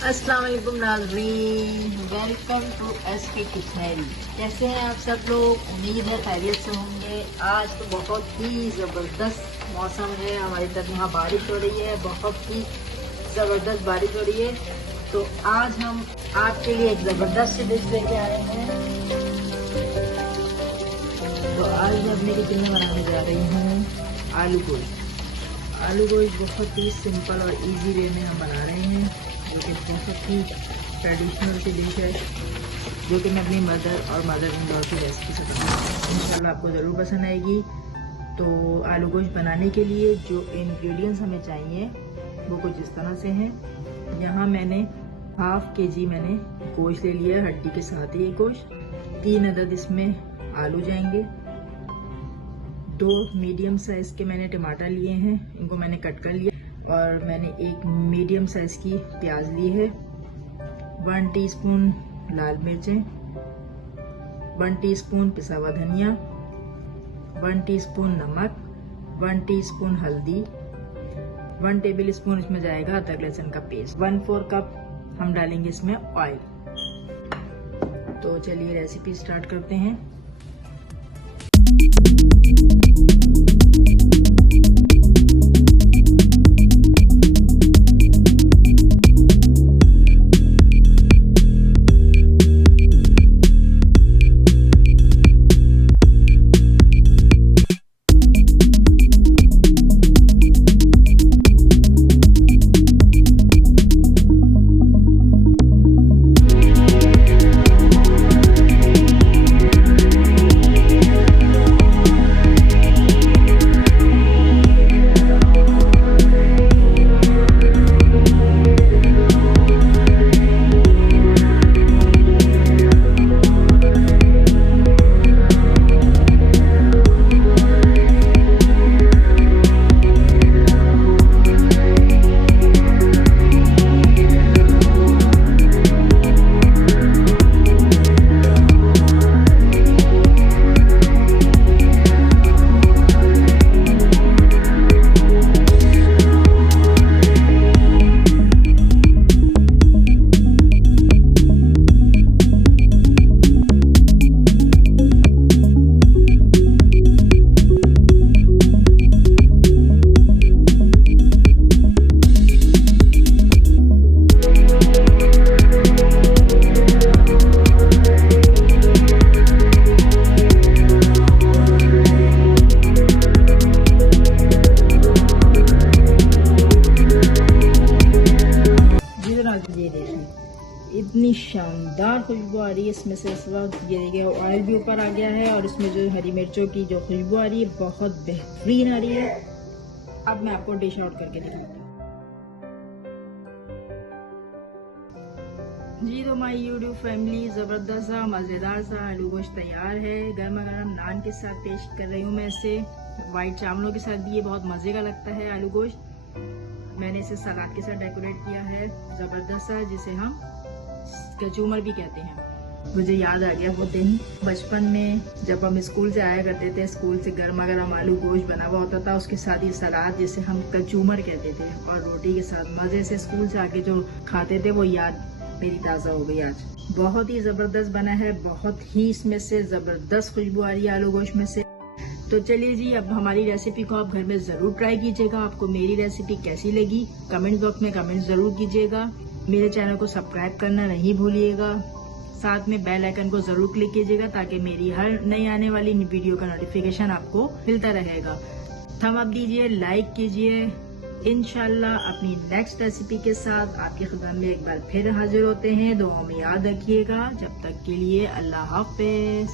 अस्सलाम वालेकुम नाज़रीन, वेलकम टू एसके किचन। कैसे हैं आप सब लोग? उम्मीद है खैरियत से होंगे। आज तो बहुत ही ज़बरदस्त मौसम है, हमारी तरफ यहाँ बारिश हो रही है, बहुत ही ज़बरदस्त बारिश हो रही है। तो आज हम आपके लिए एक ज़बरदस्त सी डिश लेके आए हैं। तो आज मैं अपने किचन में बनाने जा रही हूँ आलू गोश्त। आलू गोश्त बहुत ही सिंपल और इजी वे में हम बना रहे हैं, जो कि बहुत ही ट्रेडिशनल सी डिश है, जो कि मैं अपनी मदर इन लॉ की रेसिपी से बनाऊँगी। इंशाल्लाह आपको ज़रूर पसंद आएगी। तो आलू गोश्त बनाने के लिए जो इंग्रेडिएंट्स हमें चाहिए वो कुछ इस तरह से हैं। यहाँ मैंने हाफ kg मैंने गोश्त ले लिया, हड्डी के साथ ही गोश्त। 3 अदद इसमें आलू जाएंगे। 2 मीडियम साइज़ के मैंने टमाटर लिए हैं, इनको मैंने कट कर लिया। और मैंने एक मीडियम साइज़ की प्याज ली है। 1 टीस्पून लाल मिर्चें, 1 टीस्पून पिसा हुआ धनिया, 1 टीस्पून नमक, 1 टीस्पून हल्दी, 1 टेबल स्पून इसमें जाएगा अदरक लहसुन का पेस्ट, 1/4 कप हम डालेंगे इसमें ऑयल। तो चलिए रेसिपी स्टार्ट करते हैं। इतनी शानदार खुशबू आ रही है इसमें से इस वक्त। ये देखिए ऑयल भी ऊपर आ गया है और इसमें जो हरी मिर्चों की जो खुशबू आ रही है बहुत बेहतरीन आ रही है। अब मैं आपको डिश आउट करके दिखाती हूँ। जी तो माय यूट्यूब फैमिली, ज़बरदस्त सा मज़ेदार सा आलू गोश्त तैयार है। गर्मा गर्म नान के साथ पेश कर रही हूँ मैं इसे। वाइट चावलों के साथ भी ये बहुत मज़े का लगता है आलू गोश्त। मैंने इसे सलाद के साथ डेकोरेट किया है ज़बरदस्त सा, जिसे हम कचूमर भी कहते हैं। मुझे याद आ गया वो दिन बचपन में जब हम स्कूल से आया करते थे। स्कूल से गर्मा गर्म आलू गोश्त बना हुआ होता था, उसके साथ ही सलाद जिसे हम कचूमर कहते थे, और रोटी के साथ मजे से स्कूल से आके जो खाते थे वो याद मेरी ताज़ा हो गई आज। बहुत ही ज़बरदस्त बना है, बहुत ही इसमें से ज़बरदस्त खुशबू आ रही है आलू गोश्त में से। तो चलिए जी, अब हमारी रेसिपी को आप घर में ज़रूर ट्राई कीजिएगा। आपको मेरी रेसिपी कैसी लगी कमेंट बॉक्स में कमेंट ज़रूर कीजिएगा। मेरे चैनल को सब्सक्राइब करना नहीं भूलिएगा। साथ में बेल आइकन को ज़रूर क्लिक कीजिएगा ताकि मेरी हर नई आने वाली वीडियो का नोटिफिकेशन आपको मिलता रहेगा। थम अप दीजिए, लाइक कीजिए। इंशाल्लाह अपनी नेक्स्ट रेसिपी के साथ आपकी खिदमत में एक बार फिर हाजिर होते हैं। दुआओं में याद रखिएगा। जब तक के लिए अल्लाह हाफिज।